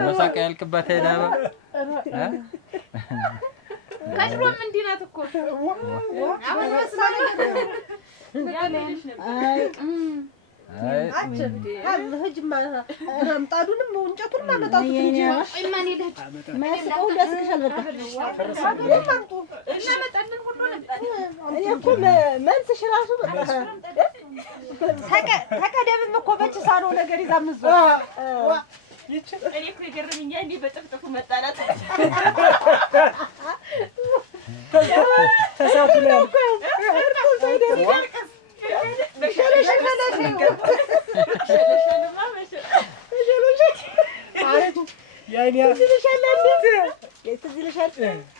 መሳቅ ያልቅባት ሄዳባ ከድሮም እንዲህ ናት እኮ አሁን መስማት ያለሽ ነበር ህጅማ ምጣዱንም እንጨቱንም አመጣጡ እንጂ ማን ይልህ ማስቀው ለስከሻል በቃ ማምጡ እናመጣልን ሁሉ ነበር እኔ እኮ መንስሽ ራሱ ተቀደም እኮ በጭሳለው ነገር ይዛምዙ ይች እኔ እኮ የገረመኝ እንዴ በጥፍጥፉ መጣላት ተሳቱ ነው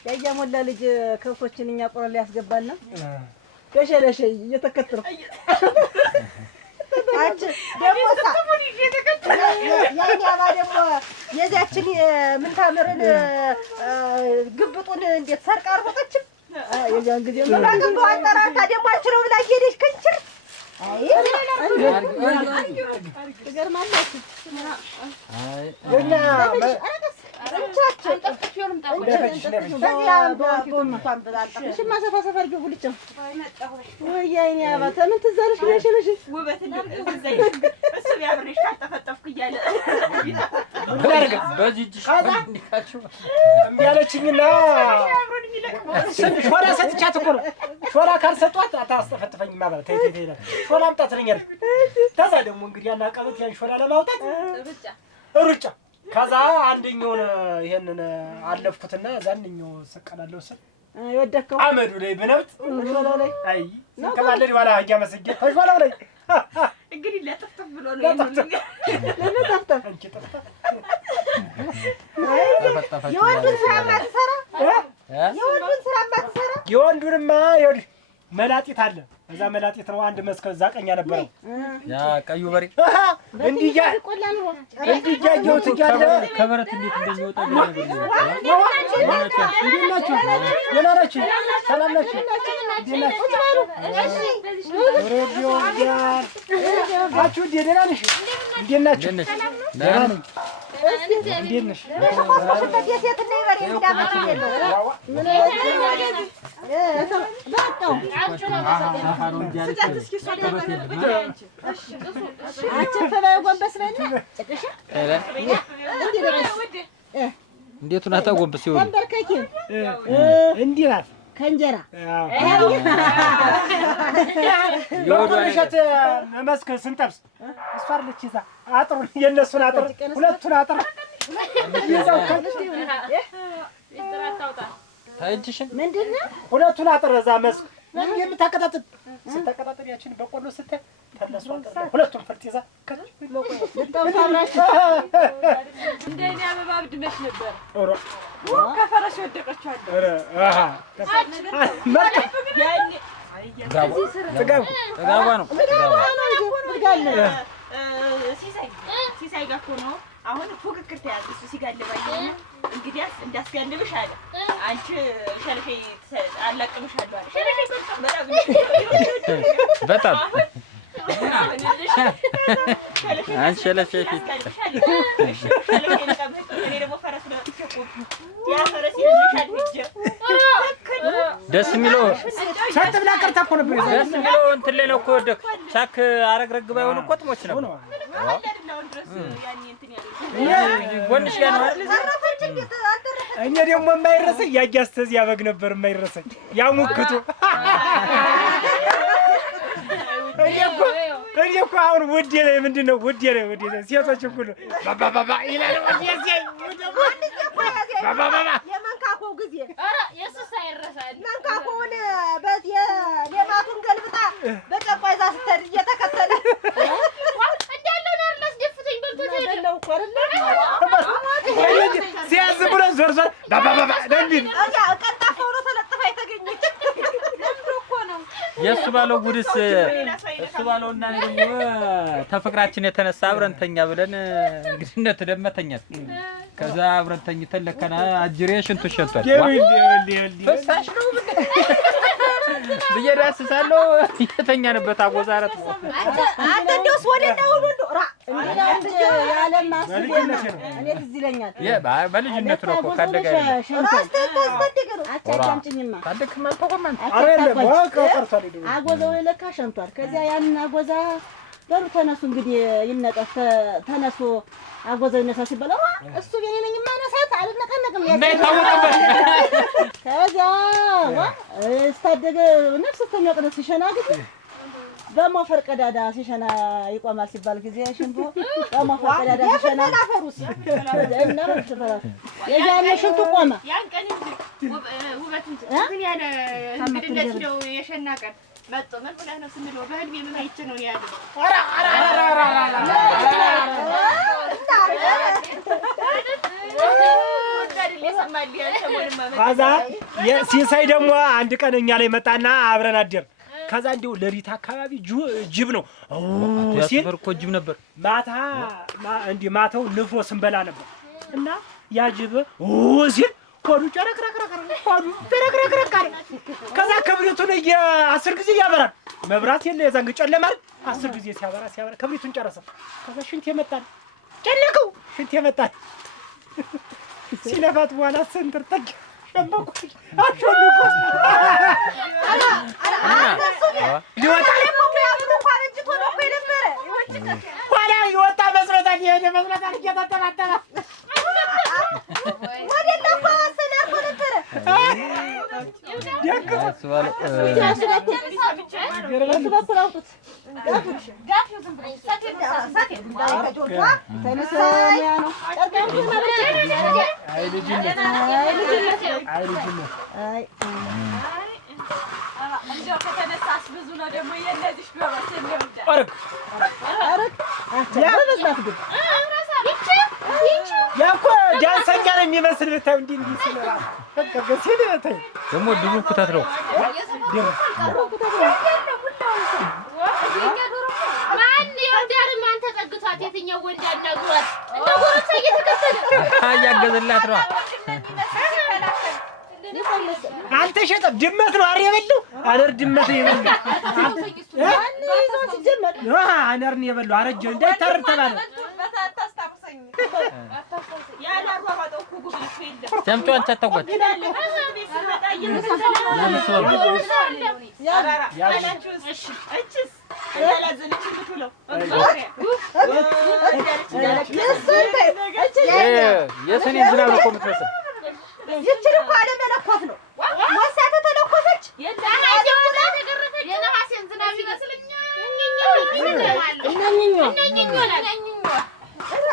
ያያሞላ ልጅ ከብቶችን እኛ ቆረል ያስገባልና ከሸለሸ እየተከተለው አንቺ ደሞ ያኛባ ደሞ የዛችን ምን ታምርን ግብጡን እንዴት ሰርቃ አርቦቀችም የዛን ጊዜ ማገባው አጣራታ ደሞ አልችለው ብላ ሄደሽ ከንችር አይ ትገርማላችሁ እና ሾላ ሰጥቻት እኮ ነው ሾላ ካልሰጧት አታስጠፈጥፈኝም ማለት ተይተይተይ ሾላ አምጣት ትለኛለች ከዛ ደግሞ እንግዲህ ያናቀሉት ያን ሾላ ለማውጣት ሩጫ ከዛ አንደኛውን ይሄንን አለፍኩትና ዛንኛው ሰቀላለሁ ስል ይወደከው አመዱ ላይ ብነብጥ ሾላው ላይ አይ ከማለድ በኋላ ያመሰገ ሾላው ላይ እንግዲህ ለጥፍጥፍ ብሎ ነው ለጥፍጥፍ አንቺ ጥፍጥፍ የወንዱን ስራ ማትሰራ የወንዱን ስራ ማትሰራ የወንዱንማ ይኸውልሽ መላጢት አለ እዛ መላጢት ነው አንድ መስከ እዛ ቀኛ ነበረው ያ ቀዩ በሬ እንዲያ እንዲያየው ትያለ ከበረት እንዴት እንደሚወጣ የናራችሁ ሰላም ናችሁ ሬዲዮ ጋር አችሁ ደህና ነሽ እንዴት ናችሁ ደህና ነኝ እንዴት ነሽ ከየት ነው ይበሬ እንዳመጣ ነው ምን ባጣው እንዴት ነው ታጎንበስ ይሁን ወንበርከኪ እንዴ ናት ከንጀራ የወደሸት መስከ ስንጠብስ እሷ አለች ይዛ አጥሩ የነሱን አጥር ሁለቱን አጥር ይዛው ታይጅሽን ምንድነው ሁለቱን አጥር እዛ መስክ ምን የምታቀጣጥል ስትቀጣጥል ያችን በቆሎ ስታይ ተለሷ ሁለቱም ፍርጥ ይዛ እንደኔ አበባ አብድነሽ ነበር ኦሮ ከፈረሽ ወደቀችው አለ አሃ ያኔ ጥጋቡ ነው ሲሳይ ጋር እኮ ነው አሁን ፉክክር ተያዘ እሱ ሲጋልባየው እንግዲያስ እንዳስጋልብሽ አለ አንቺ ሸለፈ አላቅምሻለሁ አለ በጣም አንቺ ሸለፈ ደስ የሚለው ሻት ብላ ቀርታ እኮ ነበር ደስ የሚለው እንትን ላይ ነው እኮ ወደክ ቻክ አረግረግ ባይሆን እኮ ጥሞች ነው ወንሽ ጋር ነው አይደል እኛ ደግሞ የማይረሰኝ ያያስተዝ ያበግ ነበር የማይረሰኝ ያሙክቱ እኔ እኮ አሁን ውዴ ላይ ምንድነው ውዴ ላይ ሴቶች እኮ ባባባ ይላል ባባባ የማንካኮ ጊዜ አረ የሱስ አይረሳል ማንካኮን በዚህ የሌማቱን ገልብጣ በጨቋይዛ ስትሄድ እየተከተለ እንዳለው ነው ለስደፍተኝ በልቶት አይደለም እኮ አይደል ሲያዝ ብሎ ዞር ባባባ ደንቢል አያ ቀጣፈው ነው ተለጥፋ የተገኘች ለምዶ እኮ ነው የሱ ባለው ጉድስ እሱ ባለውና ደግሞ ተፍቅራችን የተነሳ አብረን ተኛ ብለን እንግዲህ እንደተደመተኛት ከዛ አብረን ተኝተን ለከና አጅሬ ሽንቱ ሸቷል ፈሳሽ ነው ብዬ ዳስሳለሁ የተኛንበት አጎዛረት አንተ እንደውስ ወደና ሁሉ ራ እንዴ ያለም ማስብ እኔ ትዝ ይለኛል በልጅነት ነው እኮ ካደገ አቻቻምጭኝማ ካደግማ ተቆማን አጎዛው ለካ ሸምቷል። ከዚያ ያንን አጎዛ በሩ ተነሱ እንግዲህ ይነጠፍ ተነሱ አጎዛው ይነሳ ሲባል እሱ የኔ ነኝ ማነሳት አልነቀነቅም እንዳይታወቅበት ከዚያ እስታደገ ነፍስ ተሚያቀነስ ሲሸናግጥ በሞፈር ቀዳዳ ሲሸና ይቆማል ሲባል ጊዜ ሽንቱ በሞፈር ቀዳዳ ሲሸና አፈሩስ እና ተፈራፍ የዛኔ ሽንቱ ቆመ ያን ቀን ውበት እንትን ያለ እንግዲህ ነው የሸና ቀን መጥቶ ምን ብለህ ነው ስንለው በህልሜ ምን አይቼ ነው ያለው ከዛ ሲሳይ ደግሞ አንድ ቀን እኛ ላይ መጣና አብረን አደር ከዛ እንደው ለሊት አካባቢ ጅብ ነው ሲል እኮ ጅብ ነበር ማታ እንዲህ ማታው ንፍሮ ስንበላ ነበር እና ያ ጅብ ሲል ኮዱ ጨረቅረቅረቅ ኮዱ ተረቅረቅረቅ አለ ከዛ ክብሪቱን የ10 ጊዜ ያበራል መብራት የለ የዛን ጨለማል 10 ጊዜ ሲያበራ ክብሪቱን ጨረሰ ከዛ ሽንት የመጣል ጨነቀው ሽንት የመጣል ሲለፋት በኋላ ሰንተር ጠቅ ሸምበቁ አሾልኩ ሊወጣ ኋላ ይወጣ መስሎታል ይሄ መስሎታል እየተጠባጠባ እንደው ከተነሳስ ብዙ ነው ደግሞ የነዚህ ቢወርስ እንደው አረክ ያበዛት ግን ያኮ ዳንሰኛ ነው የሚመስል ብታይ እንዴ ሲለራ በቃ ገሲል በታይ ደግሞ ድሩ ኩታት ነው ማን ይወዳል ማን ተጠግቷት የትኛው ወንድ ያናግሯት እንደ ጎረምሳ እየተከተለ አያገዘላት ነው አልተሸጠም ድመት ነው አር የበለው አነር ድመት ነው የበለው አነርን የበለው አረጀ እንዳይታረድ ተባለ ሰምቶ አንተ ተቆጥ የሰኔ ዝናብ እኮ የምትመስል ይችል እኮ አለመለኮት ነው ወሳተ ተለኮሰች የነሐሴን ዝናብ ይመስልኛል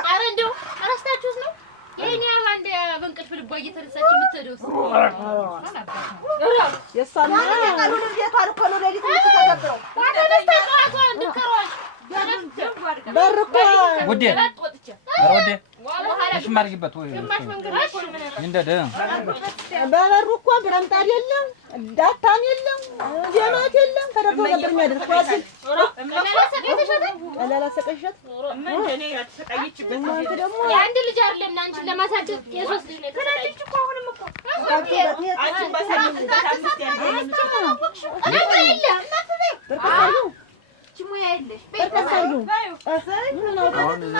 ኧረ እንደው እረስታችሁት ነው የእኔ አንድ በእንቅልፍ ልቧ እየተነሳች የምትሄደው የእሷን ቀኑን ቤቷን እኮ ነው ሌሊት የምትተገብረው ተነስታ ጠዋቷን እንድከሯል በር እኮ ውዴ ኧረ ውዴ እሺ ማርግበት ወይ እንደደ በበሩ እኮ ብረምጣድ የለም ዳታም የለም ጀማት የለም ተደርጎ ነበር የሚያደርግ ኳስል ቀላላ ሰቀሸት ምንድን ነው ያተቀየችበት ደግሞ የአንድ ልጅ አይደለም አንቺን ለማሳደግ የሶስት ልጅ ነው የተሰጠች እኮ አሁንም እኮ አንቺን በሳምንት አምስት ሙያ የለሽ በርካሳዩ አሁን እዛ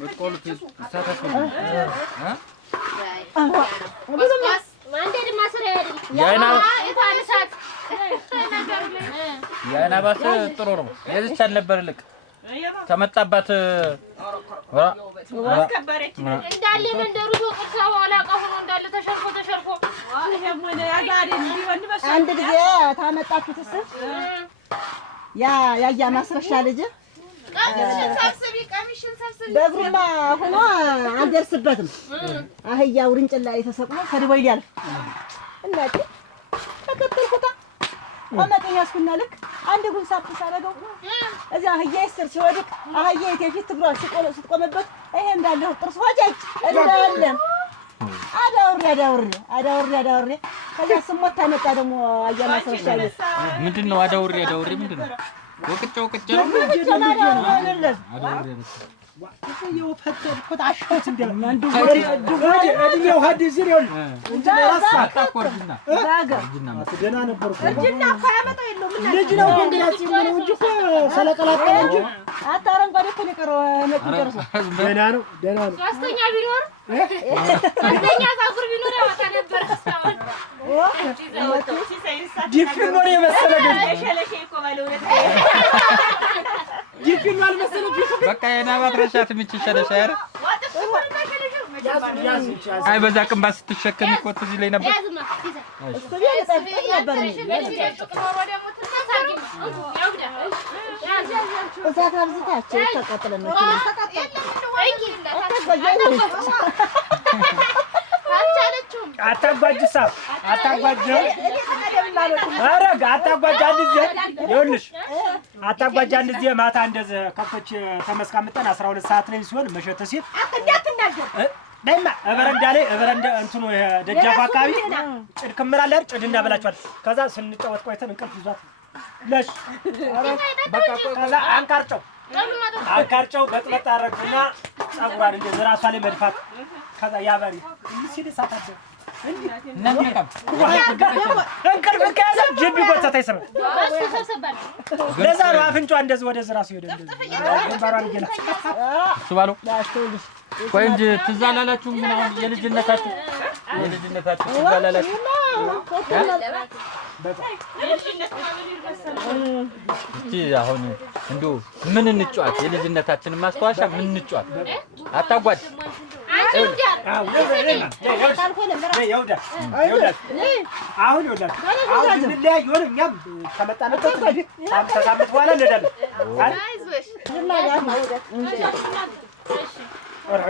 በቆልት ተሳተፉ ማንደድ ማሰሪያ አይደል የአይናባስ ጥሩ ነው የዚች አልነበር ልክ ተመጣባት እንዳለ መንደሩ ተቆርሳው አላቃ ሆኖ እንዳለ ተሸርፎ ይሄም ወደ ያጋሪ እንዲሆን በሰው አንድ ጊዜ ታመጣችሁትስ ያያ ማስረሻ ልጅ በእግሩማ ሆኖ አልደርስበትም አህያ ውርንጭላ የተሰቅሎ ከድቦ ይላል እናቴ ተከተልኩታ ቆመጠኛ ያስኩና ልክ አንድ ጉን ሳፕስ አደረገው እዚያ አህያ ይስር ሲወድቅ አህያ የፊት ትግሯ ስትቆምበት ይሄ እንዳለ ጥርስ ወጃጅ እንዳለ አዳውሬ ከዛ ስሞት ታመጣ ደግሞ አያ ማስረሻ ምንድነው አዳውሬ ምንድነው ወቅጭ ነው ይኸው ፈተድኩት አሻውት እንደምን አንዱ እድሜው ሀዲስ ይሁን እንጂ ራስ አታቆርጅና ደህና ነበርኩ እርጅና እኮ ያመጣው የለውም እና ልጅ ነው ኮንግራሲ ነው እንጂ እኮ ሰለቀላቀለ እንጂ አታረንጓዴ እኮ ነው የቀረው መጥጨርሱ ደህና ነው ሶስተኛ ቢኖር ሶስተኛ ዛጉር ቢኖር ያወጣ ነበር እስካሁን ዲፍን ነው የመሰለ ሸለሸ እኮ ባለው ዲፍን ነው አልመሰለ በቃ የናባት ረሻት ምች ሸለሻር አይ በዛ ቅንባ ስትሸከም እኮ ትዝ ይለኝ ነበር እሱ ቢጠብቅ ነበር እሳት አብዝታቸው ተቃጥለን ነው አታጓጅሳ አታጓጅ አረጋ አታጓጅ አንድ ጊዜ ይኸውልሽ አታጓጅ አንድ ጊዜ ማታ እንደዚህ ከብቶች ተመስቃምጠን 12 ሰዓት ላይ ሲሆን መሸተ ሲል ዳይማ እበረንዳ እንትኑ ደጃፉ አካባቢ ጭድ ክምር አለ ጭድ እንዳበላችኋል ከዛ ስንጫወት ቆይተን እንቅልፍ ይዟት ለሽ በቃ ከዛ አንካርጨው በጥበጣ አረግና ጸጉሯን እንደዚህ ራሷ ላይ መድፋት ከዛ ያበሪ ሲደሳታደ እንቅልፍ ከያዘ ጅብ ይጎተታ ይሰማል ለዛ ነው አፍንጫዋ እንደዚህ ወደዚህ ራሱ ይወደ ግንባሯን ይገላ እሱ ባለው ቆይ እንጂ ትዝ አላላችሁም ምን አሁን የልጅነታችሁ ትዝ አላላችሁ እቺ አሁን እንደው ምን እንጫወት የልጅነታችንን ማስተዋሻ ምን እንጫወት አታጓድ አሁን እንለያይ ይሆን እኛም ከመጣንበት ሳምንት በኋላ እንሄዳለን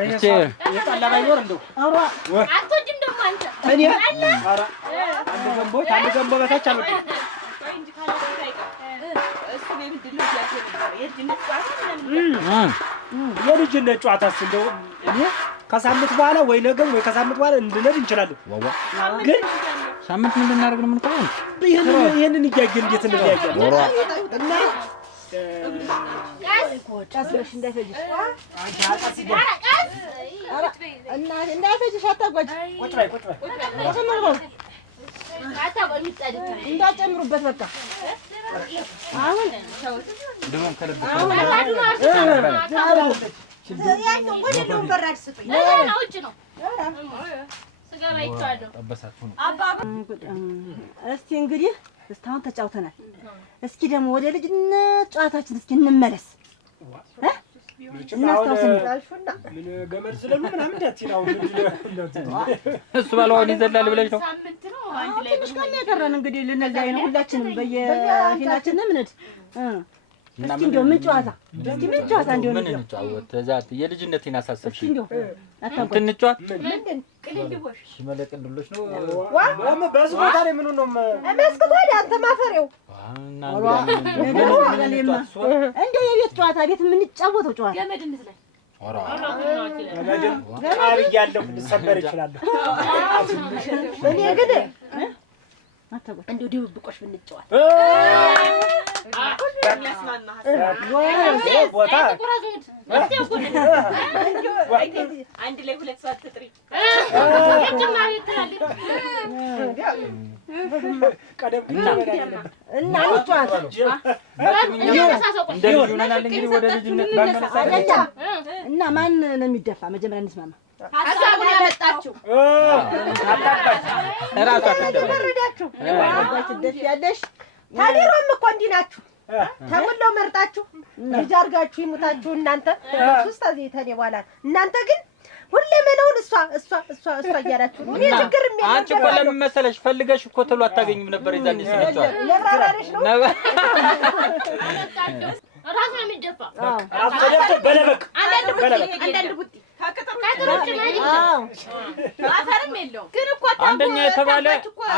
እቺ የጣላ ባይኖር እንደው አትወድም ደግሞ አንተ እኔ ኧረ አንድ ገንቦ በታች አልወድም የልጅነት ጨዋታስ እንደው እኔ ከሳምንት በኋላ ወይ ነገም ወይ ከሳምንት በኋላ እንድንሄድ እንችላለን ግን ሳምንት ምን ልናደርግ ነው የምንቆየው ይሄንን እያየን እንዴት እንለያያለን እና ቀስሽ እንዳይፈጅሽ እና እንዳይፈጅሽ አታጓጅ ቁጭ በይ እንዳጨምሩበት በቃ አሁን ደሞም ከለበሰ እስቲ እንግዲህ እስካሁን ተጫውተናል እስኪ ደግሞ ወደ ልጅነት ጨዋታችን እስኪ እንመለስ ገመድ ስለሉ ምናምን እንዳትይው እሱ ባለውን ይዘላል ብለሽ ነው ትንሽ ቀን የቀረን እንግዲህ ልንለያይ ነው ሁላችንም በየፊናችን እንሂድ እስኪ እንደው ምን ጨዋታ እንደው ምን እንጫወት ዛት የልጅነቴን አሳሰብሽ እንደው እንትን እንጫወት ምንድን ቅልንድቦሽ ሽመለ ቅንድሎች ነው በዚህ ቦታ ላይ ምኑን ነው መስክቶ አንተ ማፈሪያው እንደው የቤት ጨዋታ ቤት የምንጫወተው ጨዋታ ገመድ እንዝለል አብያለሁ ልሰበር ይችላለሁ እኔ ግን እንደው ድብብቆሽ ብንጫወት ቦታ አንድ ላይ ሁለት ሰዓት ትጥሪ ቀደም እና እንጫወት እንደ ልጅ ሆነናል እንግዲህ ወደ ልጅነት ባመለሰ እና ማን ነው የሚደፋ መጀመሪያ እንስማማ ሀሳቡን ያመጣችሁ እራሷ ተወረዳችሁ ደስ ያለሽ ታዲያም እኮ እንዲህ ናችሁ ተሙላው መርጣችሁ ልጅ አድርጋችሁ ይሙታችሁ እናንተ ሶስት አዚ ተኔ በኋላ እናንተ ግን ሁሌ ምነውን እሷ እያላችሁ ነው እኔ ችግር የሚያደርግ አንቺ እኮ ለምን መሰለሽ ፈልገሽ እኮ ተሉ አታገኝም ነበር ይዛልኝ ስለቻለ ለብራራሽ ነው ራስ ነው የሚደፋ ራሱ ደፍቶ በለበቅ አንዳንድ ቡጢ ካከተሮች አፈርም የለውም ግን እኮ አንደኛ የተባለ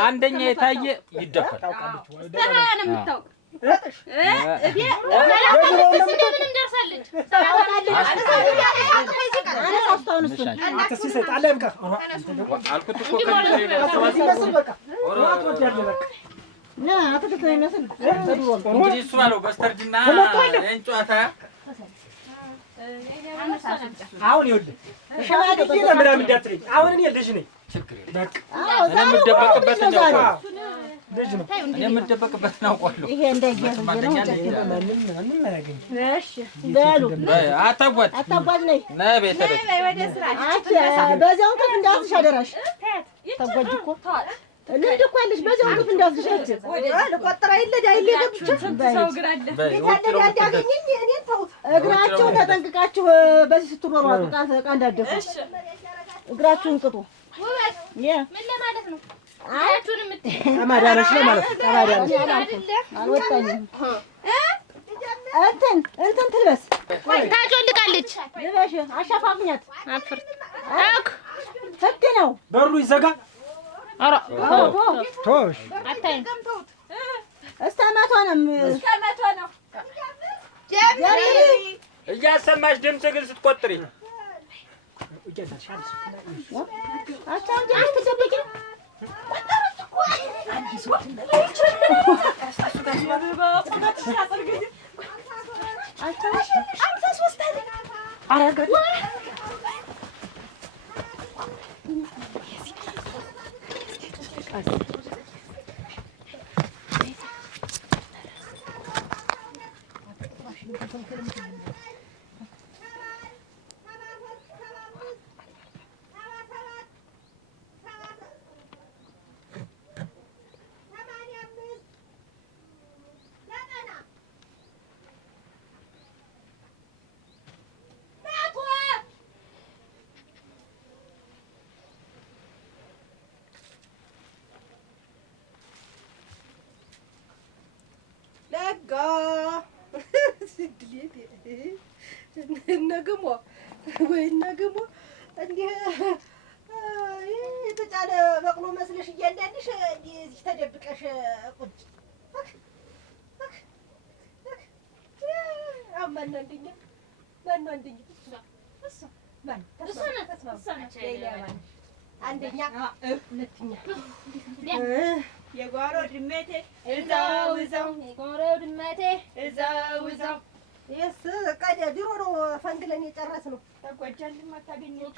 አንደኛ የታየ ይደፋል ተራያን የምታውቅ ና አትክልት ነው የሚመስል እንግዲህ እሱ ባለው በስተርጅና ይሄን ጨዋታ አሁን ይኸውልህ ሽማግሌ ነው ምናምን እንዳትለኝ። አሁን እኔ ልጅ ነኝ። ችግር በቃ እኔ የምደበቅበት ነው ልጅ ነው። እኔ የምደበቅበት ነው አውቀዋለሁ። ይሄ እንደዚህ ነው ማንም አያገኝ። እሺ በሉ አታጓጅ ነይ ነይ ቤተ ወደ ስራ በዚያው እንቅልፍ እንዳትሽ አደራሽ። ታጓጅ እኮ ልምድ እኮ አለሽ። በዚያው እንቅልፍ እንዳትሽ ልቆጥራ ይለዳ ይለገብች እግራቸው ተጠንቅቃችሁ በዚህ ስትሮሯጡ ዕቃ እንዳትደፉ እግራችሁን ቅጡ። ምን ለማለት ነው? ተማዳለሽ ነው ማለት ነው። ተማዳለሽ አልወጣኝም። እንትን ትልበስ ታጮልቃለች። ልበሽ አሻፋፍኛት አፍር ህግ ነው። በሩ ይዘጋ። ኧረ ቶሽ አታይም። እስከ መቶ ነው እያሰማሽ ድምፅ ግን ስትቆጥሪ ነገሞ ወይ ነገሞ እንዲህ የተጫነ በቅሎ መስለሽ እያንዳንድሽ እንዲህ እዚህ ተደብቀሽ ቁጭ ማነው አንደኛ? ማነው አንደኛ? እሱ ማን? አንደኛ ሁለተኛ የጓሮ ድመቴ እዛው እዛው የጓሮ ድመቴ እዛው እዛው ይስ ቀደ ድሮ ነው ፈንግለን የጨረስነው። ተጓጃልን ማታገኘው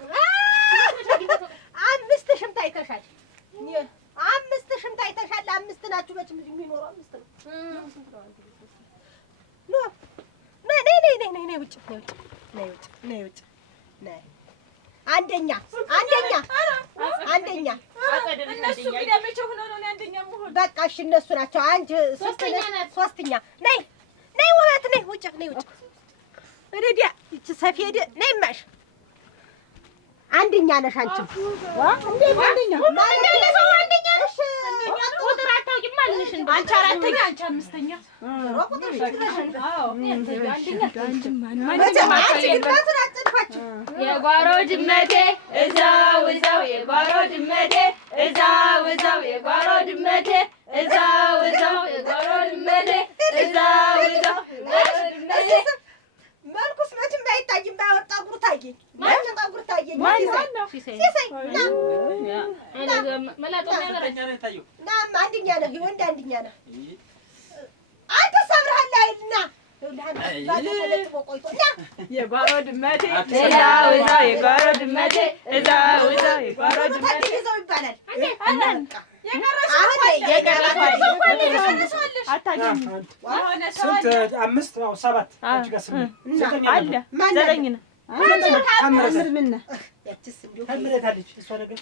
አምስት ሽምታ አይተሻል። አምስት ሽምታ አይተሻል። አምስት ናችሁ መቼም የሚኖረው አምስት ነው። ኖ ነይ ውጭ ነይ አንደኛ እነሱ ቢደመቼ ሆኖ ነው አንደኛ መሆን። በቃ እሺ እነሱ ናቸው። አንቺ ሶስተኛ ነይ ውበት ነይ ውጭ ወዲያ እቺ ሰፌድ ነይ ማሽ አንደኛ ነሽ አንቺ። እንዴት አንደኛ አንደኛ ነሽ? ቁጥር አታውቂም አልልሽ እንዴ? አንቺ አራተኛ አንቺ አምስተኛ የጓሮ ድመቴ እዛው እዛው የጓሮ ድመቴ እዛው እዛው የጓሮ ድመቴ እዛው እዛው የጓሮ ድመቴ እዛው እዛው መልኩስ መቼም አይታይም። ባወጣ ጠጉሩ ታየኝ። ጠጉሩ ታየኝ። ሲሳይ አንደኛ ነህ። ወንድ አንደኛ ነህ። አንተ ሰብረሃል አይልና የጓሮ ድመቴ እዛው እዛው የጓሮ ድመቴ እዛው እዛው የጓሮ ድመቴ እዛው ይባላል። ስንት? አምስት ነው ሰባት አንቺ ጋር ስምንት አለ ዘጠኝ ነው። ታምረታለች እሷ ነገር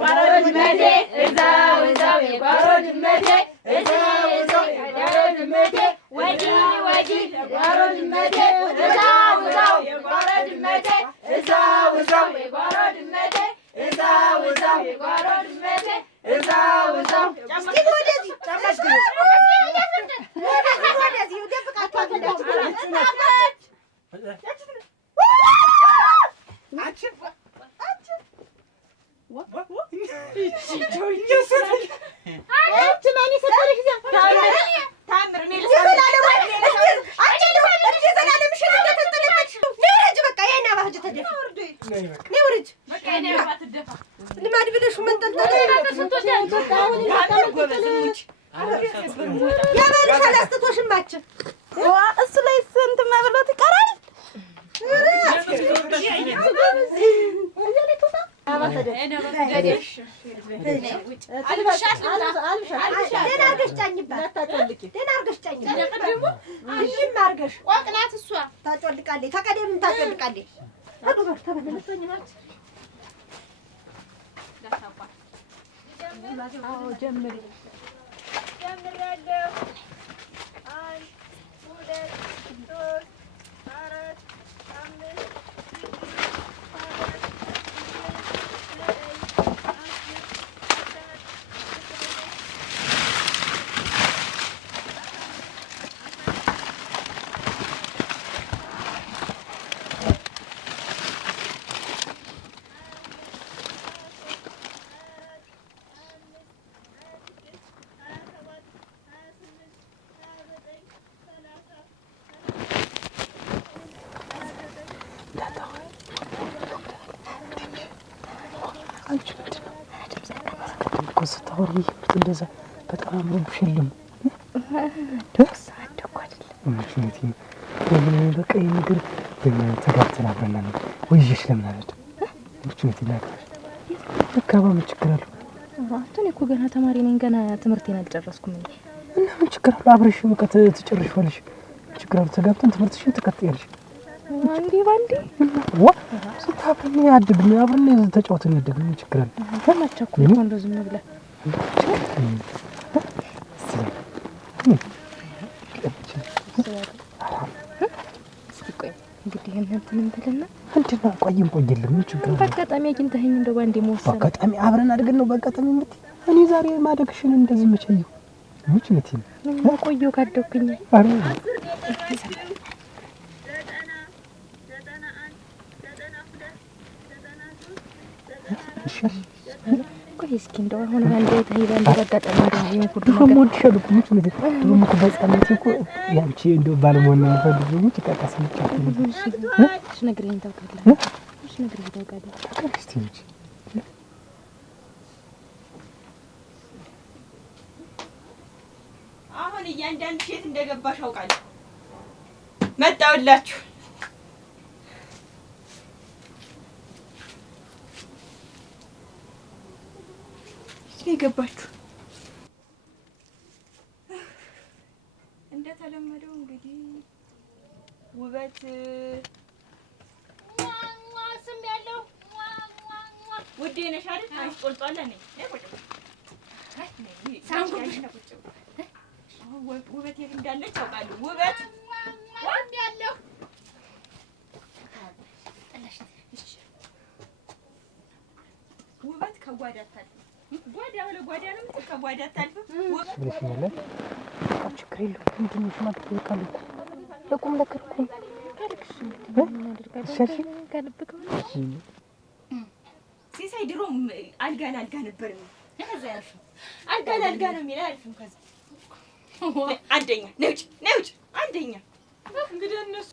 ጓሮ ድመቴ እዛው እዛው የጓሮ ድመቴ እዛው እዛው የጓሮ ድመቴ ወዲህ ወዲህ የጓሮ ድመቴ እዛው እዛው የጓሮ ድመቴ እዛው እዛው የጓሮ ድመቴ እዛው እዛው የጓሮ ድመቴ እዛው እዛው እስኪ ወደዚህ ጫማሽ ግን ወደዚህ ደብቃችሁ ልማድ ብለሽ መንጠልጠል ጎበዝ ሙች ያበልሽ አላስተቶሽማች እሱ ላይ ስንት መብሎት ይቀራል። ስታወሪ እንደዛ በጣም አምሮብሽ የለም ደስ አደኳት እንዴ በቃ ነገር ተጋብተን አብረን ነው ወይሽ ለምን አለች እንዴ ይላል በቃ ምን ችግር አለው? እኔ እኮ ገና ተማሪ ነኝ፣ ገና ትምህርቴን አልጨረስኩም እንዴ። እና ምን ችግር አለው? አብረሽ በቃ ትጨርሻለሽ። ችግር አለው? ተጋብተን ትምህርትሽን ትቀጥያለሽ። አንዴ ባንዴ ዋ ስታብኝ ያድግኝ አብረን ተጫውተን ያድግኝ ችግር አለ? ተማቻኩ እንደ ዝም ብለህ እንግዲህ እንትን እንበልና እንትና ቆይም ምን ችግር አለ? በአጋጣሚ አግኝተኸኝ እንደው ባንዴ መወሰን በአጋጣሚ አብረን አድገን ነው በአጋጣሚ ምት እኔ ዛሬ ማደግሽን እንደዚህ መቸየው ምን ችግር ነው? ቆየው ካደኩኝ አረ ቆይ እስኪ እንደው አሁን ባንዴ ተይባ እንደበጋጣሚ እንደዚህ ሁሉ ነገር ሞድሻል እኮ ምን ችግር ነው? ደግሞ ከበጻነት እኮ ያንቺ እንደው ባለሞና ፈልጉ ምን ተቃቀስ እሺ ነግረኝ ታውቃለህ? እሺ ነግረኝ ታውቃለህ? እስቲ እንጂ አሁን እያንዳንዱ ሴት እንደገባሽ አውቃለሁ። መጣውላችሁ የገባችሁ እንደተለመደው እንግዲህ ውበት ስም ያለው ውዴ ነሽ አይደል? አይቆልጧል ነኝ ውበት የት እንዳለች አውቃለሁ። ውበት ያለው ውበት ከጓዳ አታልፍም። ጓዳ ወለ ጓዳ ነው የምትል ከጓዳ አታልፍም። ውበት ችግር የለውም። ምንድን ነው ማለት ነው? ለቁም ለከርኩኝ ሲሳይ ድሮም አልጋ ለአልጋ ነበር ነው። ከዛ ያልፍም አልጋ ለአልጋ ነው የሚለው አያልፍም። ከዛ አንደኛ ነውጭ አንደኛ እንግዲህ እነሱ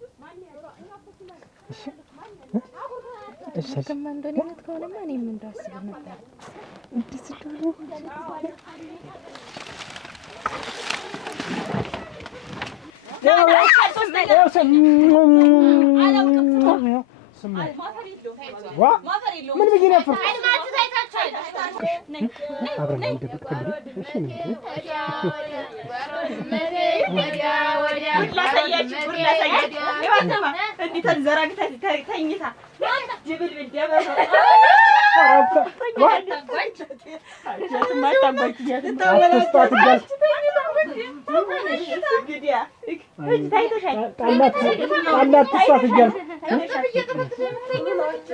እሺ ከማንዶኔት ከሆነማ እኔም እንዳስብ ነበር። ምን ብዬሽ ነበር?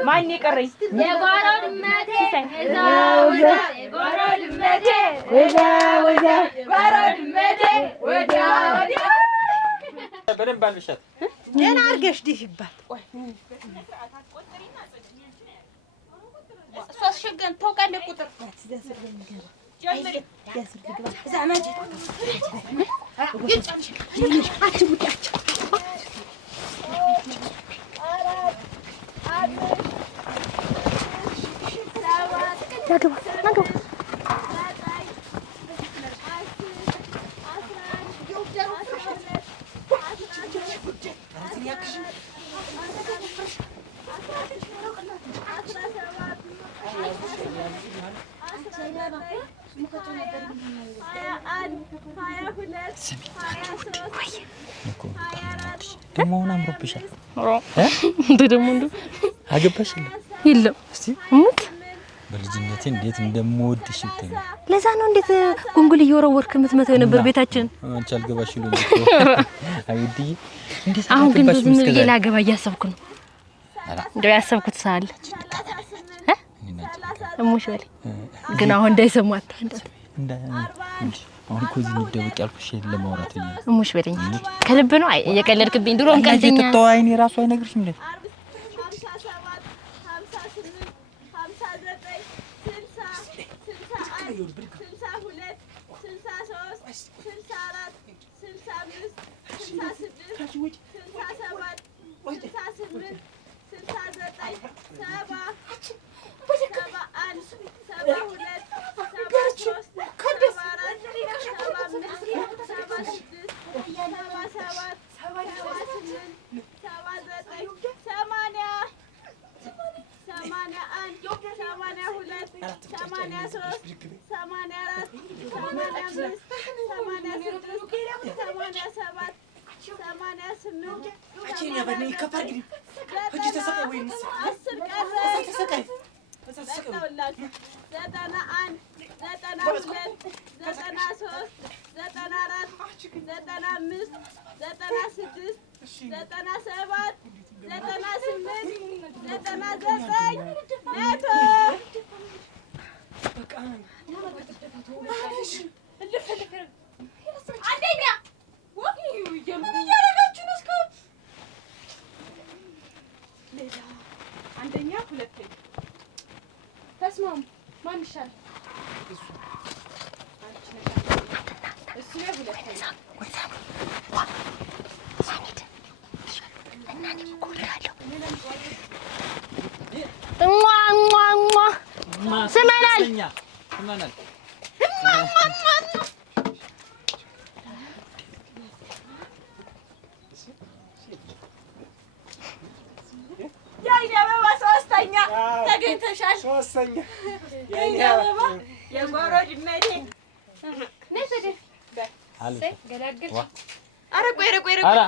ማን የቀረኝ? የጓሮ ድመቴ እዛው የጓሮ ድመቴ እዛው ጓሮ ድመቴ ወዲያ ወዲያ በደንብ አልብሻት። ደህና አድርገሽ ድፊባት። እሷስ ሸገን ታውቃለህ ቁጥር ጀምሪ ደግሞ አሁን አምሮብሻል። ደግሞ እንደው አገባሽ የለም እስቲ እሙት በልጅነቴ እንዴት እንደምወድሽ ብታይ። ለዛ ነው እንዴት ጉንጉል እየወረወርክ የምትመታው ነበር ቤታችን። አንቺ አልገባሽ ይሉኝ አይዲ እንዴት አሁን ግን አገባሽ? ዝም ብዬ ላገባ እያሰብኩ ነው። እንደው ያሰብኩት ሳለ እሙሽ በል ግን አሁን እንዳይሰማት አሁን እኮ እዚህ እንደውቅ ያልኩሽ ለማውራት ነው። እሙሽ በለኝ ከልብ ነው። አይ እየቀለድክብኝ ድሮን ቀልደኛ ተጠጣው አይኔ ራሱ አይነግርሽም እንዴ?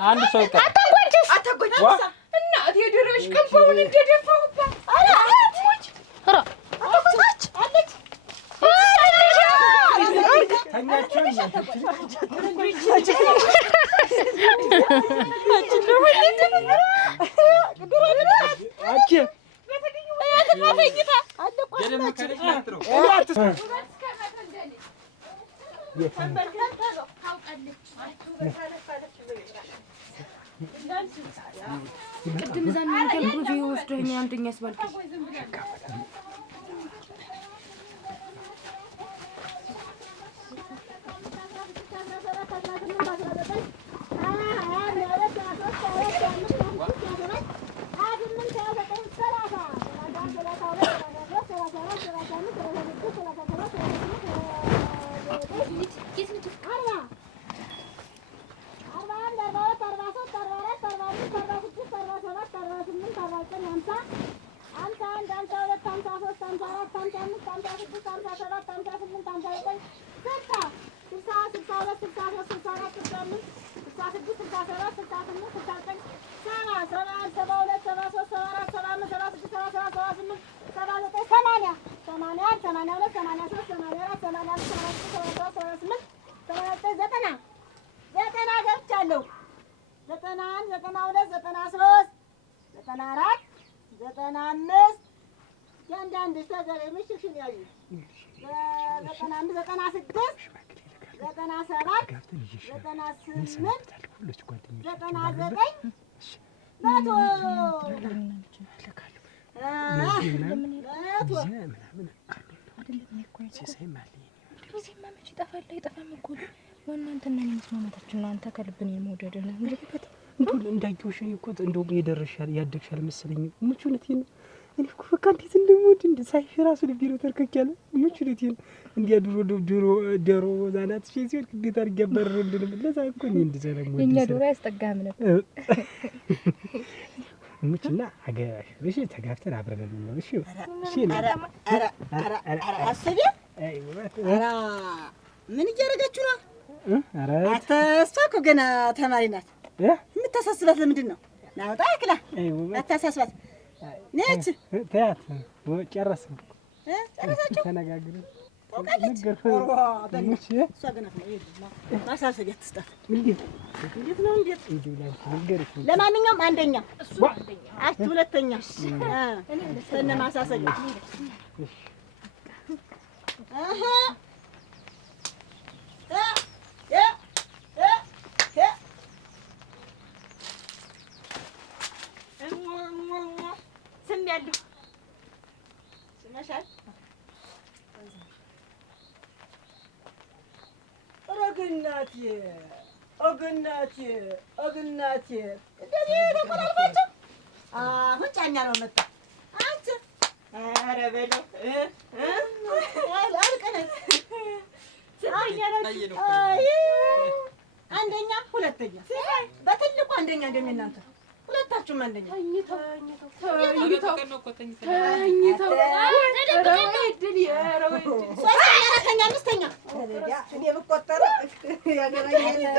አንድ ሰው አታጎንጭ እናት የድረሽ ከንፈሩን እንደደፋውባ አላሞች ራ አታጎንጭ አለች ታኛቸው ቅድም ዛን ነገር ጉጂ ወስደኛ አንደኛ ያስባልክ አንተ ከልብን የመውደድ ነው እንጂ እንዳይጆሽ እኮ እንደው የደረሻል ያደግሻል መሰለኝ። ሙቹነት እኔ እኮ በቃ እንዴት እንደምወድ ሳይሽ እራሱ ልቤ ነው ተርከክ ያለ። ሙች እውነቴን እንዲያ ዶሮ ዛናት ሲሆን እንዴት አድርጌ አባርረው እንደነበር ለዛ እኮ እኔ እንደዛ ነው የምወድሽ። የእኛ ዶሮ አያስጠጋህም ነበር። ሙችና አገባሽ እሺ፣ ተጋፍተን አብረን ነው እሺ። እሺ አስቤ ኧረ ምን እያደረገችው ነው? ኧረ እሷ እኮ ገና ተማሪ ናት። የምታሳስባት ለምንድን ነው? ናውጣ ያክላ አታሳስባት። ነች ተያት ጨረስን። ጨረሳችሁ? ተነጋግረን ታውቃለች። ሙች እሷ ገና ማሳሰቢያ ትስጣት። እንዴት ነው እንዴት? ለማንኛውም አንደኛ አት ሁለተኛ እነ ማሳሰቢያ ስም ያለው ስመሻል ኦግናቴ እንደዚህ ተቆራርጣችሁ አሁን ጫኛ ነው መጣ። አንቺ ኧረ በለው አልቀነስ አንደኛ ሁለተኛ በትልቁ አንደኛ እንደሚናንተ ሁለታችሁም አንደኛ ሶስተኛ አራተኛ አምስተኛ እኔ ብቆጠር ያገናኛል።